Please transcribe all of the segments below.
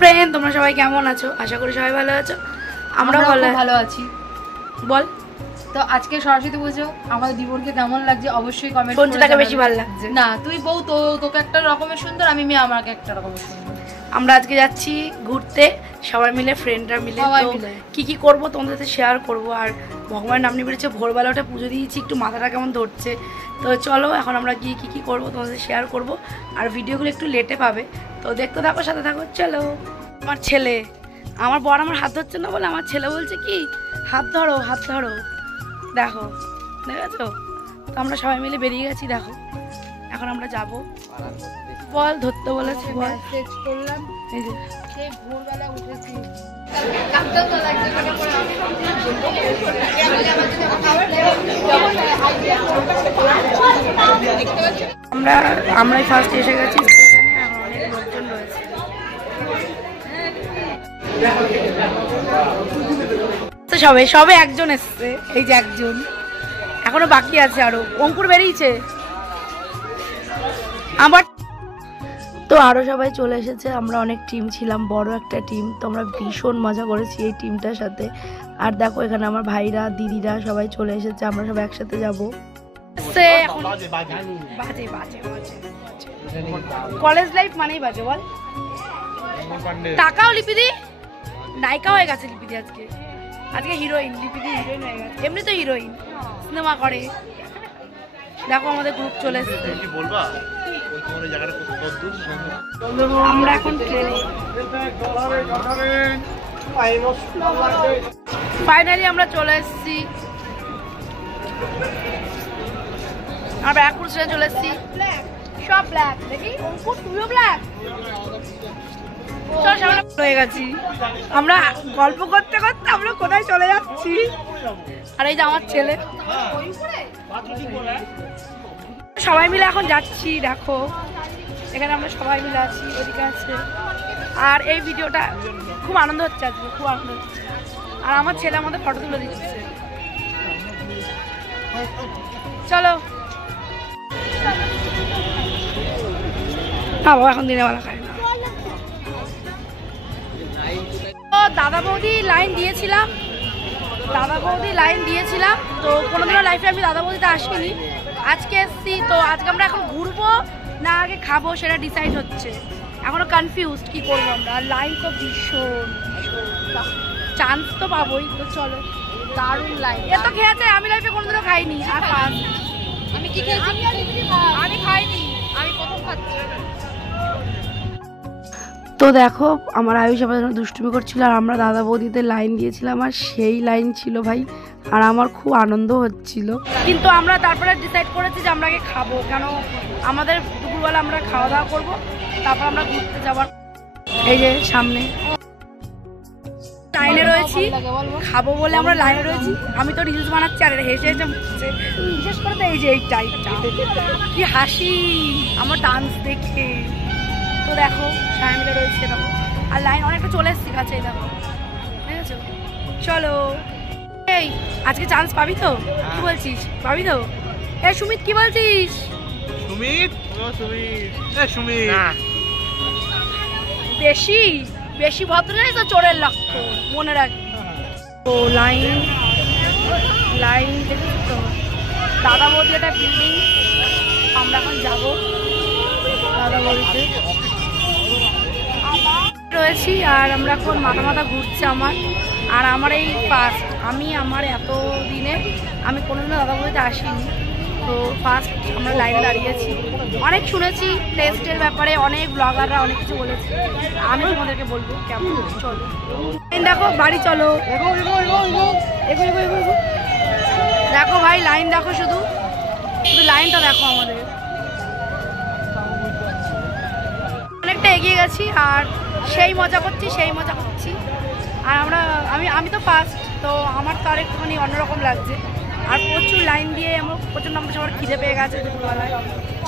Friend, তোমরা সবাই কেমন আছো? আশা করি সবাই ভালো আছো। আমরা ভালো আছি। বল, তো আজকে সরস্বতী পুজো, আমাদের জীবনকে কেমন লাগছে অবশ্যই কমেন্ট করে জানাবে। বেশি ভালো লাগছে না তুই বউ, তোকে একটা রকমের সুন্দর, আমি মেয়ে আমাকে একটা রকমের সুন্দর। আমরা আজকে যাচ্ছি ঘুরতে সবাই মিলে, ফ্রেন্ডরা মিলে। কি কি করবো তোমাদের সাথে শেয়ার করবো। আর ভগবানের নাম নিয়ে বেরিয়েছে, ভোরবেলা ওটা পুজো দিয়েছি, একটু মাথাটা কেমন ধরছে। তো চলো এখন আমরা গিয়ে কি করবো তোমাদের সাথে শেয়ার করবো। আর ভিডিওগুলো একটু লেটে পাবে, তো দেখতে থাকো, সাথে থাকো। চলো। আমার ছেলে, আমার বর আমার হাত ধরছে না বলে আমার ছেলে বলছে কি হাত ধরো হাত ধরো। দেখো, দেখেছো? তো আমরা সবাই মিলে বেরিয়ে গেছি। দেখো এখন আমরা যাব। বল, ধরতে বলেছি বল। করলাম এই যে সেই ভোরবেলা উঠেছি। আমরাই ফার্স্ট এসে গেছি স্টেশনে। এখন অনেক লোকজন রয়েছে। তো সবে একজন এসছে, এই যে একজন, এখনো বাকি আছে। আরো অঙ্কুর বেরিয়েছে আবার। তো আরো সবাই চলে এসেছে। আমরা অনেক টিম ছিলাম, বড় একটা টিম। তো আমরা ভীষণ মজা করেছি এই টিমটার সাথে। আর দেখো এখানে আমার ভাইরা দিদিরা সবাই চলে এসেছে, আমরা সবাই একসাথে যাবো। কলেজ লাইফ মানেই বাজে বল। টাকাও লিপিদি নায়িকা হয়ে গেছে। লিপিদি আজকে হিরোইন। লিপিদি হিরোইন হয়ে গেছে, এমনি তো হিরোইন, সিনেমা করে। দেখো আমাদের গ্রুপ চলে এসেছে। আমরা এখন ফাইনালি আমরা চলে এসেছি। আমরা ব্যারাকপুর স্টেশনে চলে এসেছি। সব ব্ল্যাক, দেখি অঙ্কুর তুইও ব্ল্যাক হয়ে গেছি। আমরা গল্প করতে করতে আমরা কোথায় চলে যাচ্ছি। আর এই যে আমার ছেলে, সবাই মিলে এখন যাচ্ছি। দেখো এখানে আমরা সবাই মিলে আছি, ওদিকে আছে। আর এই ভিডিওটা খুব আনন্দ হচ্ছে আজকে, খুব আনন্দ হচ্ছে। আর আমার ছেলে আমাদের ফটো তুলে দিচ্ছে। চলো। বাবা এখন দিনের বেলা খায় না। দাদা বৌদি লাইন দিয়েছিলাম, তো কোনোদিনও লাইফে আমি দাদা বৌদিতে আসিনি, আজকে এসছি। তো আজকে আমরা এখন ঘুরবো না আগে খাবো সেটা ডিসাইড হচ্ছে। এখনো কনফিউজড কি করবো আমরা। আর লাইন তো ভীষণ চান্স তো পাবোই। তো চলো, দারুণ লাইন। এত খেয়েছে, আমি লাইফে কোনোদিনও খাইনি। আর আমি কি খেয়েছি? আমি খাইনি, আমি প্রথম খাচ্ছি। তো দেখো আমার আয়ুষ আমার জন্য দুষ্টুমি করছিল, আর আমরা দাদা বৌদিতে লাইন দিয়েছিলাম। আর সেই লাইন ছিল ভাই, আর আমার খুব আনন্দ হচ্ছিল। কিন্তু আমরা তারপরে ডিসাইড করেছি যে আমরা আগে খাবো, কেন আমাদের দুপুরবেলা আমরা খাওয়া দাওয়া করবো, তারপর আমরা ঘুরতে যাবার। এই যে সামনে লাইনে রয়েছি, খাবো বলে আমরা লাইনে রয়েছি। আমি তো রিলস বানাচ্ছি আর হেসে হেসে বিশেষ করে তো এই যে এই টাইপটা কি হাসি আমার ডান্স দেখে। তো দেখো সবাই মিলে রয়েছে, দেখো। আর লাইন অনেকটা চলে এসেছি কাছে, দেখো, বুঝেছো? চলো। এই আজকে চান্স পাবি তো? কি বলছিস, পাবি তো? এ সুমিত, কি বলছিস? বেশি বেশি ভদ্র নেই তো চোরের লক্ষ্য, মনে রাখবি। তো লাইন দেখছিস তো, দাদা বৌদি একটা বিল্ডিং, আমরা এখন যাবো দাদা বৌদিতে রয়েছি। আর আমরা এখন মাথা ঘুরছে আমার। আর আমার এই ফার্স্ট, আমার এত দিনে আমি কোনোদিনও দাদা বৌদিতে আসিনি। তো ফার্স্ট আমরা লাইনে দাঁড়িয়েছি। অনেক শুনেছি টেস্টের ব্যাপারে, অনেক ব্লগাররা অনেক কিছু বলেছে, আমি তোমাদেরকে বলবো কেমন। চলো দেখো, বাড়ি চলো। দেখো ভাই লাইন দেখো, শুধু লাইনটা দেখো। আমাদের অনেকটা এগিয়ে গেছি, আর সেই মজা করছি। আর আমি তো ফার্স্ট, তো আমার তো আর একটুখানি অন্যরকম লাগছে। আর প্রচুর লাইন দিয়ে প্রচুর আমাদের সবার খিদে পেয়ে গেছে দুপুরবেলায়।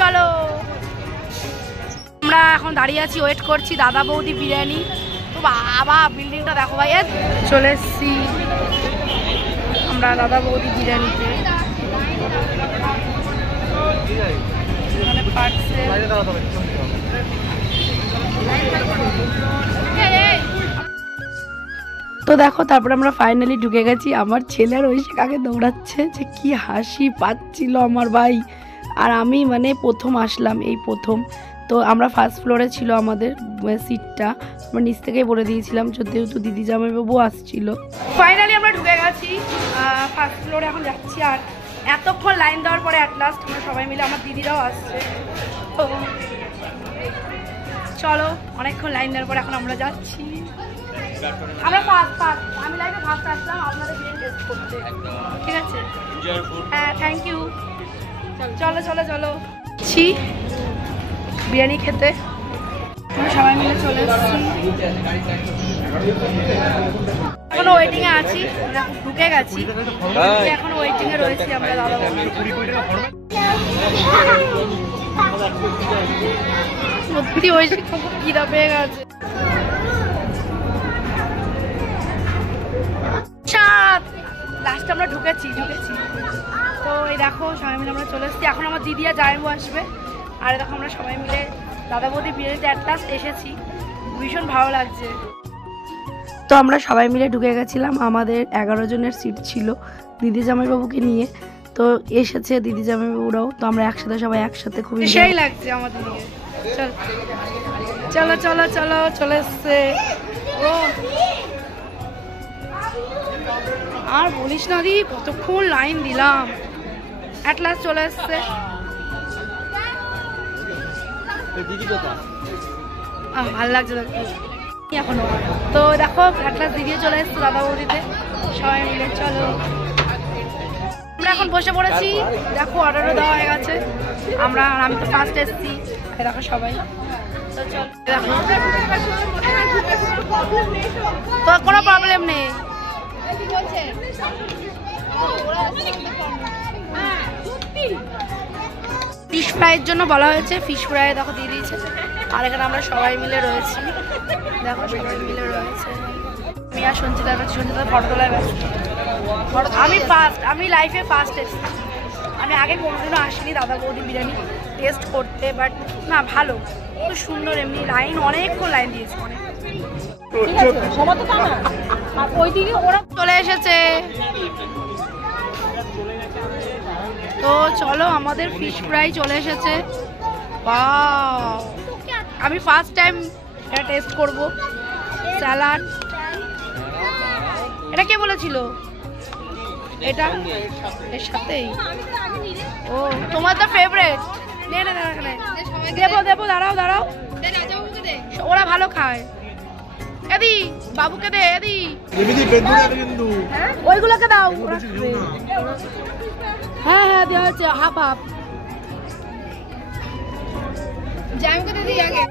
চলো, আমরা এখন দাঁড়িয়ে আছি, ওয়েট করছি দাদা বৌদি বিরিয়ানি। তো বাবা বিল্ডিংটা দেখো ভাই। চলে এসছি আমরা দাদা বৌদি বিরিয়ানিতে। তো দেখো তারপরে আমরা ফাইনালি ঢুকে গেছি। আমার ছেলের ঐশী কাকে দৌড়াচ্ছে, যে কি হাসি পাচ্ছিল আমার ভাই। আর আমি মানে প্রথম আসলাম, এই প্রথম। তো আমরা ফার্স্ট ফ্লোরে ছিল আমাদের সিটটা, আমরা নিচ থেকেই বলে দিয়েছিলাম, যেহেতু দিদি জামাইবাবু আসছিল। ফাইনালি আমরা ঢুকে গেছি ফার্স্ট ফ্লোরে, এখন যাচ্ছি। আর এতক্ষণ লাইন দেওয়ার পরে অ্যাট লাস্ট আমরা সবাই মিলে, আমার দিদিরাও আসছে। তো চলো, অনেকক্ষণ লাইন দেওয়ার পরে এখন আমরা যাচ্ছি। আমরা ফার্স্ট আমি লাইভে ফার্স্ট আসলাম আপনাদের বিরিয়ানি টেস্ট করতে, ঠিক আছে? হ্যাঁ, থ্যাংক ইউ। চলো চলো চলো ছি বিরিয়ানি খেতে। আমরা সবাই মিলে চলে এসেছি, এখনো ওয়েটিং এ আছি, ঢুকে গেছি, এখনো ওয়েটিং এ রয়েছি আমরা। দাদা সত্যি ওই খিদা পেয়ে গেছে। লাস্ট আমরা ঢুকেছি। তো এই দেখো সবাই মিলে আমরা চলে এসেছি। এখন আমার দিদি আর জামাইবাবু আসবে। আর দেখো আমরা সবাই মিলে দাদা বৌদি বিরিয়ানিতে অ্যাট লাস্ট এসেছি, ভীষণ ভালো লাগছে। তো আমরা সবাই মিলে ঢুকে গেছিলাম, আমাদের 11 জনের সিট ছিল দিদি জামাইবাবুকে নিয়ে। তো এসেছে দিদি জামাইবাবুরাও, তো আমরা একসাথে সবাই একসাথে খুবই সেই লাগছে আমাদের। চলো চলো চলো চলে এসছে। ও আর বলিস না দি, কতক্ষণ লাইন দিলাম, অ্যাট লাস্ট চলে এসছে। ভালো লাগছে এখনো। তো দেখো অ্যাট লাস্ট দিদিও চলে এসছে দাদা বৌদিতে সবাই মিলে। চলো আমরা এখন বসে পড়েছি, দেখো অর্ডারও দেওয়া হয়ে গেছে। আমি তো ফার্স্ট এসেছি, দেখো সবাই। তো চল, দেখো তো কোনো প্রবলেম নেই। ফিশ ফ্রাইয়ের জন্য বলা হয়েছে, ফিশ ফ্রাই দেখো দিয়ে দিয়েছে। আর এখানে আমরা সবাই মিলে রয়েছি, দেখো সবাই মিলে রয়েছে। আমি আর সঞ্চিতা ফটো তোলায় ব্যস্ত। আমি লাইফে ফার্স্ট এসেছি, আমি আগে কোনোদিনও আসিনি দাদা বৌদি বিরিয়ানি টেস্ট করতে। বাট না, ভালো, খুব সুন্দর। এমনি লাইন, অনেকক্ষণ লাইন দিয়েছে, অনেক। ওইদিকে ওরা চলে এসেছে। তো চলো, আমাদের ফিশ ফ্রাই চলে এসেছে। আমি ফার্স্ট টাইম এটা টেস্ট করব। স্যালাড, এটা কে বলেছিল? এটা এর সাথেই। ও তোমার তো ফেভারিট। দেবো দাঁড়াও, ওরা ভালো খায়। এদি বাবুকে দে, এদি ওইগুলোকে দাও। হ্যাঁ দেওয়া হচ্ছে, হাফ হাফ। জামকে দিদি আগে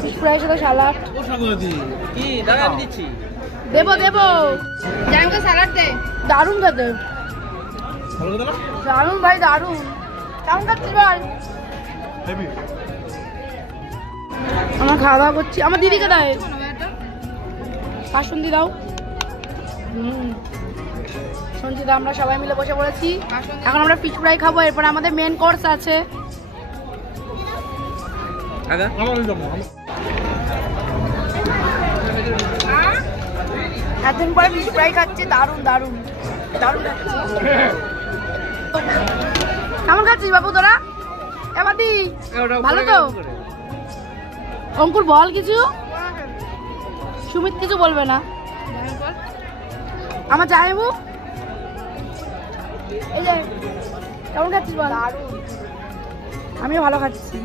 ফিশ ফ্রাইয়ের সাথে স্যালাড কি দাঁড়া, আমি দিচ্ছি। দেবো জামকে স্যালাড দে। দারুণ খেতে, দারুণ ভাই, দারুণ। কেমন খাচ্ছিস ভাই? আমরা খাওয়া দাওয়া করছি। আমার দিদিকে দেয়, কাসুন্দি দাও। সঞ্চিতা, আমরা সবাই মিলে বসে পড়েছি। এখন আমরা ফিশ ফ্রাই খাবো, এরপরে আমাদের মেন কোর্স আছে। এতদিন পরে ফিশ ফ্রাই খাচ্ছি, দারুণ খাচ্ছি। কেমন খাচ্ছিস বাবু তোরা? এবাদি ভালো তো? অঙ্কুর বল কিছু, সুমিত কিছু বলবে না। আমার জামাইবাবু এই যে কেমন খাচ্ছিস বল? আমিও ভালো খাচ্ছি।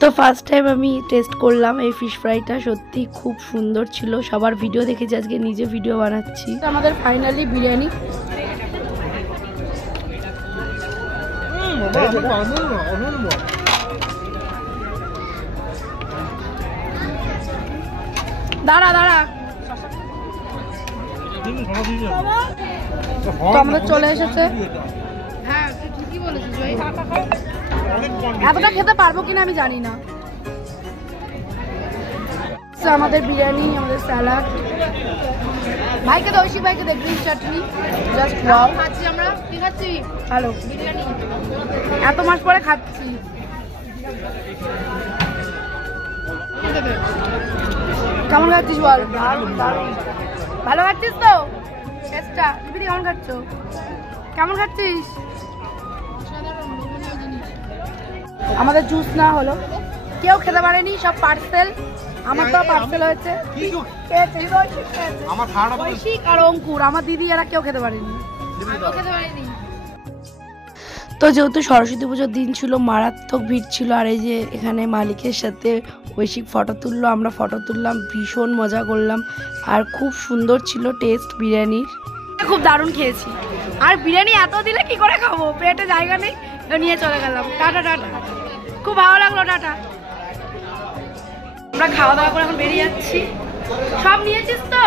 তো ফার্স্ট টাইম আমি টেস্ট করলাম এই ফিশ ফ্রাইটা, সত্যি খুব সুন্দর ছিল। সবার ভিডিও দেখেছি, আজকে নিজে ভিডিও বানাচ্ছি। আমাদের ফাইনালি বিরিয়ানি। দাঁড়া তো আমাদের চলে এসেছে। হ্যাঁ ঠিকই বলেছিস, এতটা খেতে পারবো কিনা আমি জানি না। আমাদের বিরিয়ানি, আমাদের স্যালাড, ভাইকে দে, ঐশী ভাইকে দে গ্রিন চাটনি। জাস্ট ওয়াও খাচ্ছি আমরা। কি খাচ্ছি? ভালো বিরিয়ানি, এত মাস পরে খাচ্ছি। কেমন খাচ্ছিস বল? ভালো খাচ্ছিস তো? টেস্টটা দিদি কেমন খাচ্ছ? কেমন খাচ্ছিস? আমাদের জুস না হলো, কেউ খেতে পারেনি, সব পার্সেল। আমার তো পার্সেল হয়েছে, ঐশিক আর অঙ্কুর, আমার দিদি এরা কেউ খেতে পারেনি। তো যেহেতু সরস্বতী পুজোর দিন ছিল, মারাত্মক ভিড় ছিল। আর এই যে এখানে মালিকের সাথে ঐশিক ফটো তুললো, আমরা ফটো তুললাম, ভীষণ মজা করলাম। আর খুব সুন্দর ছিল টেস্ট বিরিয়ানির, খুব দারুণ খেয়েছি। আর বিরিয়ানি এত দিলে কি করে খাবো, পেটে জায়গা নেই, নিয়ে চলে গেলাম। টাটা টাটা, খুব ভালো লাগলো, টাটা। আমরা খাওয়া দাওয়া করে এখন বেরিয়ে যাচ্ছি। সব নিয়েছিস তো?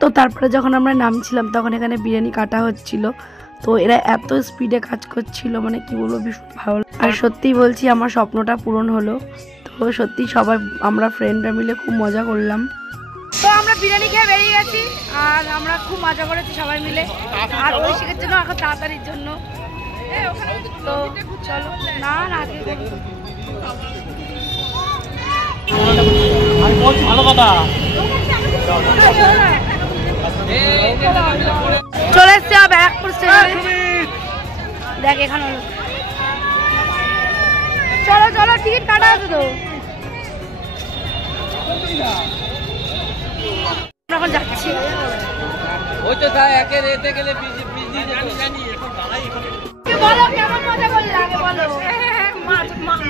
তো তারপরে যখন আমরা নামছিলাম তখন এখানে বিরিয়ানি কাটা হচ্ছিল। তো এরা এত স্পিডে কাজ করছিল, মানে কি বলবো, ভীষণ ভালো। আর সত্যি বলছি, আমার স্বপ্নটা পূরণ হলো। তো সত্যি সবাই আমরা ফ্রেন্ডরা মিলে খুব মজা করলাম। তো আমরা বিরিয়ানি খেয়ে বেরিয়ে গেছি, আর আমরা খুব মজা করেছি সবাই মিলে। আর ঐশিকের জন্য এখন তাড়াতাড়ির জন্য তো চলো। না না, ভালো কথা। চলে এসছে ব্যারাকপুর স্টেশনে। দেখ এখানে, চলো চলো, টিকিট কাটা আছে তো। এখন যাচ্ছি। বলো কেমন মজা করলে, আগে বলো।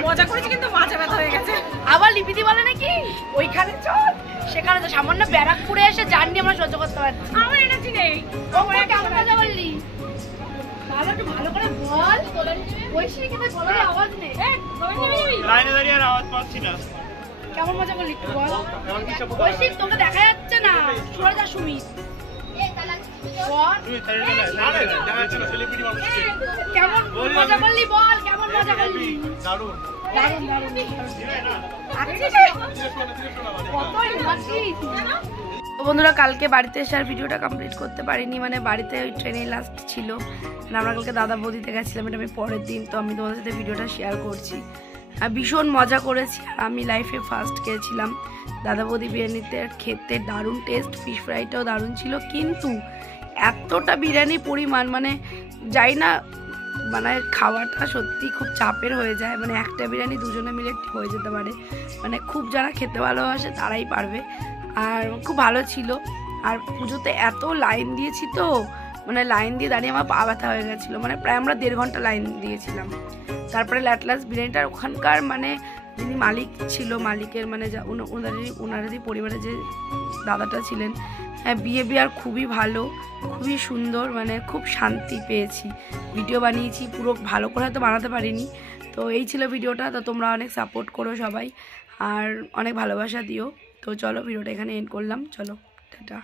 মজা করেছি কিন্তু মাঝে ব্যথা হয়ে গেছে। আবার লিপিদি বলে নাকি ওইখানে চল, সেখানে তো সামান্য ব্যারাকপুরে এসে জার্নি আমরা সহ্য করতে পারছি। আমার এনার্জি নেই। কেমন মজা করলি? ভালো, একটু ভালো করে বল। ঐশিক কিন্তু গলায় আওয়াজ নেই। লাইনে দাঁড়িয়ে আর আওয়াজ পাচ্ছি না। কেমন মজা করলি একটু বল। ঐশিক তোকে দেখা যাচ্ছে না, সরে যা সুমিত। কেমন মজা করলি বল, কেমন মজা করলি? দারুণ দারুণ দারুণ। বন্ধুরা, কালকে বাড়িতে এসে আর ভিডিওটা কমপ্লিট করতে পারিনি, মানে বাড়িতে ওই ট্রেনে লাস্ট ছিল। মানে আমরা কালকে দাদা বৌদিতে গেছিলাম, এটা আমি পরের দিন। তো আমি তোমাদের সাথে ভিডিওটা শেয়ার করছি। আর ভীষণ মজা করেছি। আর আমি লাইফে ফার্স্ট খেয়েছিলাম দাদা বৌদি বিরিয়ানিতে, খেতে দারুণ টেস্ট, ফিশ ফ্রাইটাও দারুণ ছিল। কিন্তু এতটা বিরিয়ানির পরিমাণ, মানে যাই না, মানে খাওয়াটা সত্যি খুব চাপের হয়ে যায়। মানে একটা বিরিয়ানি দুজনে মিলে হয়ে যেতে পারে, মানে খুব যারা খেতে ভালোবাসে তারাই পারবে। আর খুব ভালো ছিল। আর পুজোতে এত লাইন দিয়েছি তো, মানে লাইন দিয়ে দাঁড়িয়ে আমার পা ব্যথা হয়ে গেছিলো। মানে প্রায় আমরা 1.5 ঘন্টা লাইন দিয়েছিলাম। তারপরে ল্যাটলাস বিরিয়ানিটার ওখানকার মানে যিনি মালিক ছিল, মালিকের মানে ওনারই পরিবারে যে দাদাটা ছিলেন, হ্যাঁ, বিহেভিয়ার খুবই ভালো, খুবই সুন্দর, মানে খুব শান্তি পেয়েছি। ভিডিও বানিয়েছি, পুরো ভালো করে হয়তো বানাতে পারিনি। তো এই ছিল ভিডিওটা। তো তোমরা অনেক সাপোর্ট করো সবাই, আর অনেক ভালোবাসা দিও। তো চলো, ভিডিওটা এখানে এন্ড করলাম। চলো, টাটা।